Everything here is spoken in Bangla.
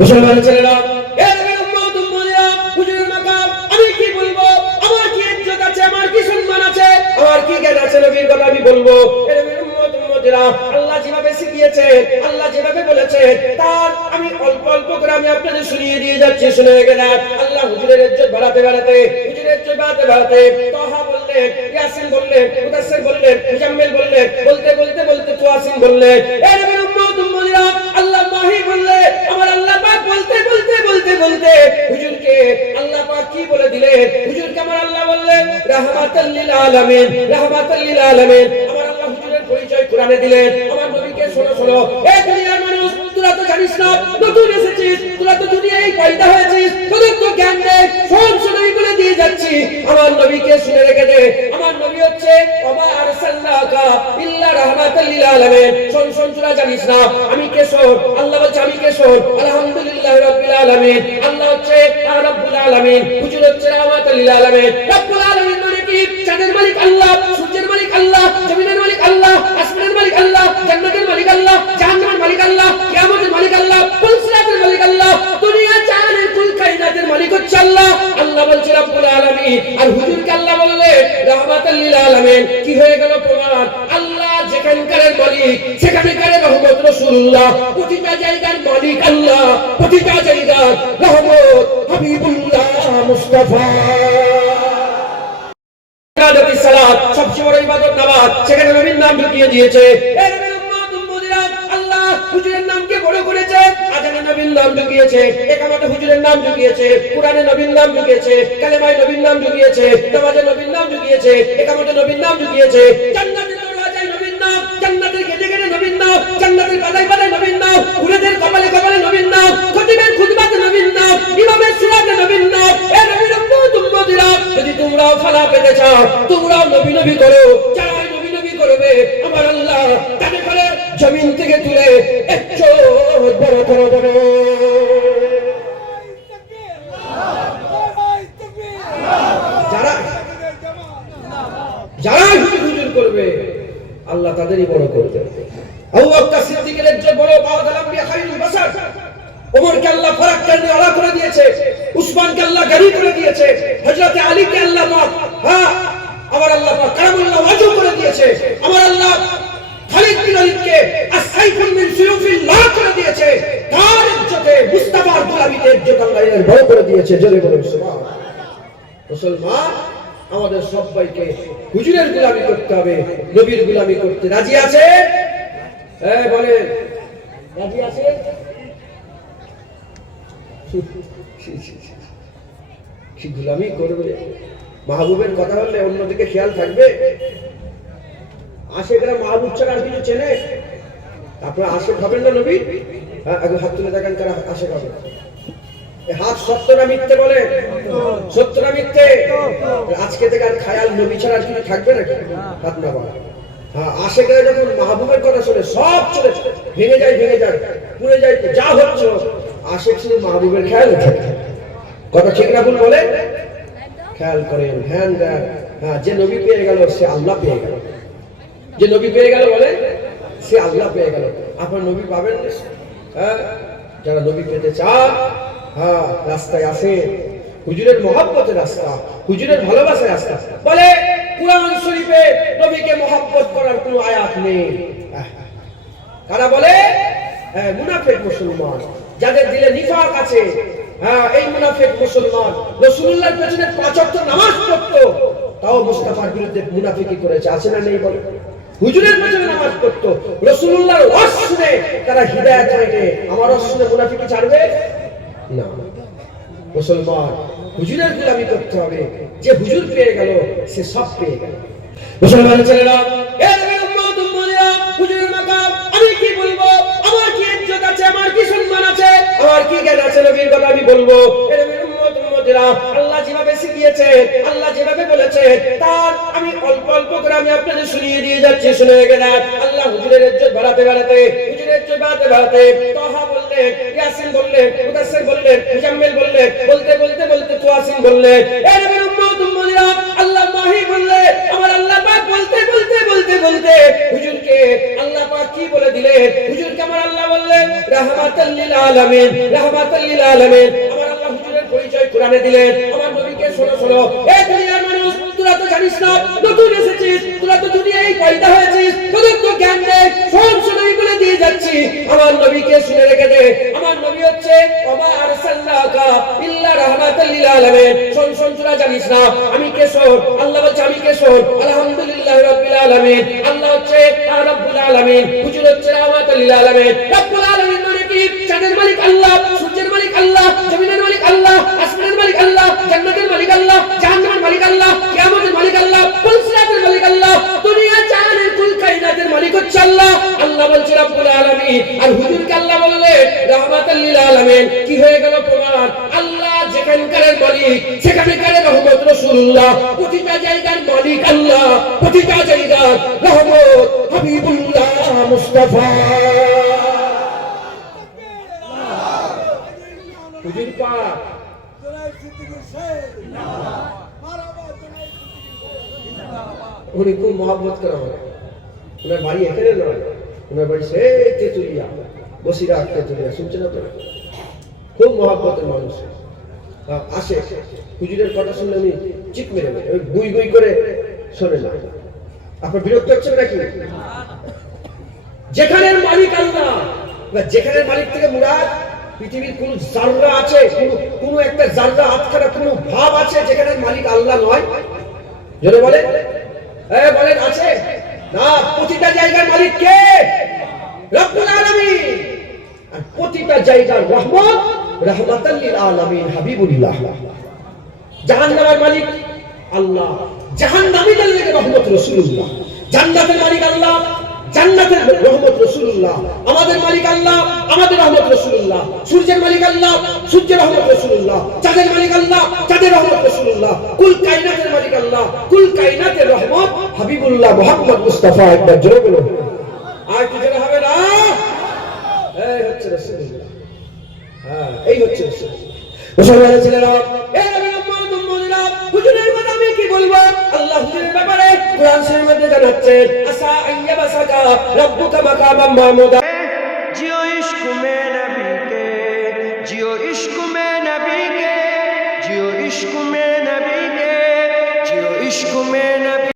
মুসলমান ছেলেরা, এ নবীর উম্মত উম্মতিরা, হুজুরের মাকাম আমি কি বলবো? আমার কি ইজ্জত আছে, আমার কি সম্মান আছে, আমার কি জ্ঞান আছে, নবীর কথা আমি বলবো। এ নবীর উম্মত উম্মতিরা, আল্লাহ যেভাবে শিখিয়েছে, আল্লাহ যেভাবে বলেছে, তার আমি অল্প অল্প করে আমি আপনাদের শুনিয়ে দিয়ে যাচ্ছি, শুনে গেলেন। আল্লাহ হুজুরের ইজ্জত বাড়াতে বাড়াতে, হুজুরের ইজ্জত বাড়াতে বাড়াতে তাহা বললেন, ইয়াসিন বললেন, মুদাসসির বললেন, মুজাম্মিল বললেন, বলতে বলতে বলতে তাসিন বললেন। এ নবীর উম্মত উম্মতিরা, আল্লাহ মাহি বললেন, আমার আল্লাহ পাক বলতে বলতে বলতে বলতে হুজুরকে আল্লাহ পাক কি বলে দিলেন? হুজুরকে আমার আল্লাহ বললেন রাহমাতাল লিল আলামিন, রাহমাতাল লিল আলামিন। আমার আল্লাহ হুজুরের পরিচয় কোরআনে দিলেন। আমার নবীকে শোনো শোনো, এই দুনিয়ার মানুষ, তোরা তো জানিস না, নতুন এসেছিস, তোরা তো দুনিয়ায় পয়দা হয়েছিস, তোদের তো জ্ঞান নেই, শোন শোন আমি বলে দিয়ে যাচ্ছি। আমার নবীকে শুনে রেখে দে। আমার নবী হচ্ছে ওমা আরসালনাকা ইল্লা রাহমাতাল লিল আলামিন। শোন শোন, তোরা জানিস না আমি কে? শোন, আল্লাহ বলছে আমি কে? শোন, আলহামদুলিল্লাহি রাব্বিল আলামিন। আল্লাহ হচ্ছে রাব্বুল আলামিন, হুজুর হচ্ছে রাহমাতাল লিল আলামিন। রাব্বুল আলামিন মানে কি? চাঁদের মালিক আল্লাহ, সূর্যের মালিক আল্লাহ, জমিনের মালিক আল্লাহ, আসমানের মালিক আল্লাহ, জান্নাতের মালিক আল্লাহ, জাহান্নামের মালিক আল্লাহ, কিয়ামতের মালিক আল্লাহ, পুলসিরাতের মালিক আল্লাহ, দুনিয়া জাহানের কুল কায়নাতের মালিক হচ্ছে আল্লাহ। আল্লাহ বলছে রাব্বুল আলামিন, আর হুজুরকে আল্লাহ বললে রাহমাতাল লিল আলামিন। কি হয়ে গেল প্রমাণ? আল্লাহ যেখানকার মালিক, সেখানকার রহমত রাসূলুল্লাহ, প্রতিটা জায়গার মালিক আল্লাহ, প্রতিটা জায়গার রহমত হাবিবুল্লাহ মুস্তাফা। সালাত সবচেয়ে বড় ইবাদত নামাজ, সেখানে নবীর নাম ঢুকিয়ে দিয়েছে। এই নবীর উম্মত উম্মতিরা, আল্লাহ হুজুরের নামকে বড় করেছে, আজানে নবীর নাম ঢুকিয়েছে, ইকামতে হুজুরের নাম ঢুকিয়েছে, কুরআনে নবীর নাম ঢুকিয়েছে, কালেমায়ে নবীর নাম ঢুকিয়েছে, নামাজে নবীর নাম ঢুকিয়েছে, ইকামতে নবীর নাম ঢুকিয়েছে, জান্নাতের দরওয়াজায় নবীর নাম, জান্নাতের গেটে গেটে নবীর নাম, জান্নাতের পাতায় পাতায় নবীর নাম, উহুদের কপালে কপালে নবীর নাম, খতিবের খুতবাতে নবীর নাম, ইমামের সুরাতে নবীর নাম। এই নবীর উম্মত উম্মতিরা, যদি তোমরাও ফালা পেতে চাও, তোমরাও নবী নবী করো। যারা নবী নবী করবে, আমার আল্লাহ তাদের করে জমিন থেকে তুলে একটু বড় করে দেবে। যারা যারা হুজুর করবে, আল্লাহ তাদেরই বড় করবে। আবু বকর সিদ্দিকের একজন বড় বাহাদুর আম্বিয়া খায়রুল বাশার, ওমরকে আল্লাহ ফারাক করে আলা করে দিয়েছে, উসমানকে আল্লাহ গনি করে দিয়েছে, হযরত আলীকে আল্লাহ পাক আমার আল্লাহ পাক কারামুল্লাহ ওয়াজু করে দিয়েছে। আমার আল্লাহ খালিদ বিন ওয়ালিদকে আস-সাইফুল মিন সুয়ুফিল্লাহ করে দিয়েছে। তার ইজ্জতে মুস্তাফার গোলামিতে ইজ্জত আল্লাহ এর বড় করে দিয়েছে। জোরে বলুন সুবহানাল্লাহ। মুসলমান, আমাদের সবাইকে হুজুরের গোলামি করতে হবে, নবীর গোলামি করতে রাজি আছে? হ্যাঁ বলে রাজি আছে? কি গোলামি করবে? মাহবুবের কথা বললে অন্যদিকে খেয়াল থাকবে? আশেকরা মাহবুব ছাড়া আর কিছু চেনে? আপনারা আশেক হবেন না নবী? হ্যাঁ, আগে হাত তুলে দেখেন কারা আশেক হবে। হাত সত্য না মিথ্যে বলে? সত্য না মিথ্যে? আজকে থেকে আর খায়াল নবী ছাড়া আর কিছু থাকবে নাকি? হাত না বলা। হ্যাঁ, আশেকরা যখন মাহবুবের কথা শুনে সব চলে ভেঙে যায়, ভেঙে যায়, পুড়ে যায়, যা হচ্ছে। আশেক শুধু মাহবুবের খেয়াল থাকে। কথা ঠিক না ভুল বলে? খেয়াল করেন। হ্যাঁ, যে নবী পেয়ে গেল সে আল্লাহ পেয়ে গেল। যে নবী পেয়ে গেল বলে সে আল্লাহ পেয়ে গেল। আপনার নবী পাবেন না? হ্যাঁ, যারা নবী পেতে চান, হ্যাঁ রাস্তায় আসে, হুজুরের মহব্বতের রাস্তা, হুজুরের ভালোবাসার রাস্তা। বলে কুরআন শরীফে নবীকে মহব্বত করার কোনো আয়াত নেই। কারা বলে? মুনাফিক মুসলমান, যাদের দিলে নিফাক আছে। হ্যাঁ, এই মুনাফিক মুসলমান রাসূলুল্লাহর পেছনে 5 ওয়াক্ত নামাজ পড়তো, তাও মুস্তাফার বিরুদ্ধে মুনাফিকি করেছে। আছে না নেই বলে? হুজুরের পেছনে নামাজ পড়তো, রাসূলুল্লাহর ওয়াজ শুনে তারা হিদায়াত হয়নি। আমার ওয়াজ শুনে মুনাফিকি ছাড়বে না। মুসলমান, হুজুরের গোলামি করতে হবে। যে হুজুর পেয়ে গেল সে সব পেয়ে গেল। মুসলমান ছেলেরা, এ নবীর উম্মত উম্মতিরা, হুজুরের মাকাম আমি কি বলবো? আমার কি ইজ্জত আছে, আমার কি সম্মান আছে, আমার কি জ্ঞান আছে, নবীর কথা আমি বলবো। এ নবীর উম্মত উম্মতিরা, আল্লাহ যেভাবে শিখিয়েছে, আল্লাহ যেভাবে বলেছে, তার আমি অল্প অল্প করে আমি আপনাদের শুনিয়ে দিয়ে যাচ্ছি, শুনে গেলেন। আল্লাহ হুজুরের ইজ্জত বাড়াতে বাড়াতে, হুজুরের ইজ্জত বাড়াতে বাড়াতে তাহা বললেন, ইয়াসিন বললেন, মুদাসসির বললেন, মুজাম্মিল বললেন, বলতে বলতে বলতে তাসিন বললেন। এই নবীর উম্মত উম্মতিরা, আল্লাহ মাহি বললেন, আমার আল্লাহ পাক বলতে বলতে বলতে বলতে হুজুরকে আল্লাহ পাক কি বলে দিলেন? হুজুরকে আমার আল্লাহ বললেন রাহমাতাল লিল আলামিন, রাহমাতাল লিল আলামিন। আমার আল্লাহ হুজুরের পরিচয় কোরআনে দিলেন। আমার নবীকে শোনো শোনো, এই দুনিয়ার মানুষ, তোরা তো জানিস না, নতুন এসেছিস, তোরা তো দুনিয়ায় পয়দা হয়েছিস, তোদের তো জ্ঞান নেই, সব শুনে বলে দিয়ে যাচ্ছি। আমার নবীকে শুনে রেখে দে। আমার নবী হচ্ছে ওমা আরসালনাকা ইল্লা রাহমাতাল লিল আলামিন। শোন শোন, তোরা জানিস না আমি কে? শোন, আল্লাহ বলছে আমি কে? শোন, আলহামদুলিল্লাহি রাব্বিল আলামিন। আল্লাহ হচ্ছে রাব্বুল আলামিন, হুজুর হচ্ছে রাহমাতাল লিল আলামিন। রাব্বুল আলামিন মানে কি? চাঁদের মালিক আল্লাহ, সূর্যের মালিক আল্লাহ, জমিনের মালিক আল্লাহ, আসমানের মালিক আল্লাহ, জান্নাতের মালিক আল্লাহ, জাহান্নামের মালিক আল্লাহ, কিয়ামতের মালিক আল্লাহ, পুলসিরাতের মালিক আল্লাহ, দুনিয়া জাহানের কুল কায়নাতের মালিক হচ্ছে আল্লাহ। আল্লাহ বলছে রাব্বুল আলামিন, আর হুজুরকে আল্লাহ বললে রাহমাতাল লিল আলামিন। কি হয়ে গেল প্রমাণ? আল্লাহ যেখানকার মালিক সেখানকার রহমত রাসূলুল্লাহ, প্রতিটা জায়গার মালিক আল্লাহ, প্রতিটা জায়গার রহমত হাবিবুল্লাহ মুস্তাফা। হুজুর পাক উনি খুব মহব্বত করা হয়। ওনার বাড়ি এখানে নয়, ওনার বাড়ি সেই তেতুলিয়া, বসিরহাট তেতুলিয়া, শুনছেন না তো? খুব মহব্বতের মানুষ। আসে হুজুরের কথা শুনলে উনি চিৎ মেরে নেয়, ওই গুই গুই করে শোনে না। আপনার বিরক্ত হচ্ছে নাকি? যেখানের মালিক আল্লাহ, যেখানের মালিক থেকে মুরাদ পৃথিবীর কোন জাররা আছে, কোন একটা জাররা আটখানা কোন ভাব আছে যেখানে মালিক আল্লাহ নয়? জোরে বলে, বলেন আছে না? প্রতিটা জায়গার মালিক কে? রব্বুল আলামিন। আর প্রতিটা জায়গার রহমত রাহমাতাল লিল আলামিন হাবিবুল্লাহ। জাহান্নামের মালিক আল্লাহ, জাহান্নামীদের লাগি রহমত রাসূলুল্লাহ। জান্নাতের মালিক আল্লাহ, জান্নাতের রহমত রাসূলুল্লাহ। আমাদের মালিক আল্লাহ, আমাদের রহমত রাসূলুল্লাহ। সূর্যের মালিক আল্লাহ, সূর্যের রহমত রাসূলুল্লাহ। চাঁদের মালিক আল্লাহ, চাঁদের রহমত রাসূলুল্লাহ। কুল কায়নাতের মালিক আল্লাহ, কুল কায়নাতের রহমত হাবিবুল্লাহ মুহাম্মদ মুস্তাফা। একবার জোরে বলুন, আর কি জোরে হবে না? এই হচ্ছে রাসূলুল্লাহ। হ্যাঁ, এই হচ্ছে রাসূলুল্লাহ। মুসলমান ছেলেরা, এই নবীর উম্মত উম্মতিরা, হুজুরের কথা আমি কি বলবো? আল্লাহ হুজুরের ব্যাপারে কোরআন শরীফের মধ্যে জানাচ্ছেন, আসা আইয়াবাসাকা রাব্বুকা মাকামাম মাহমুদা।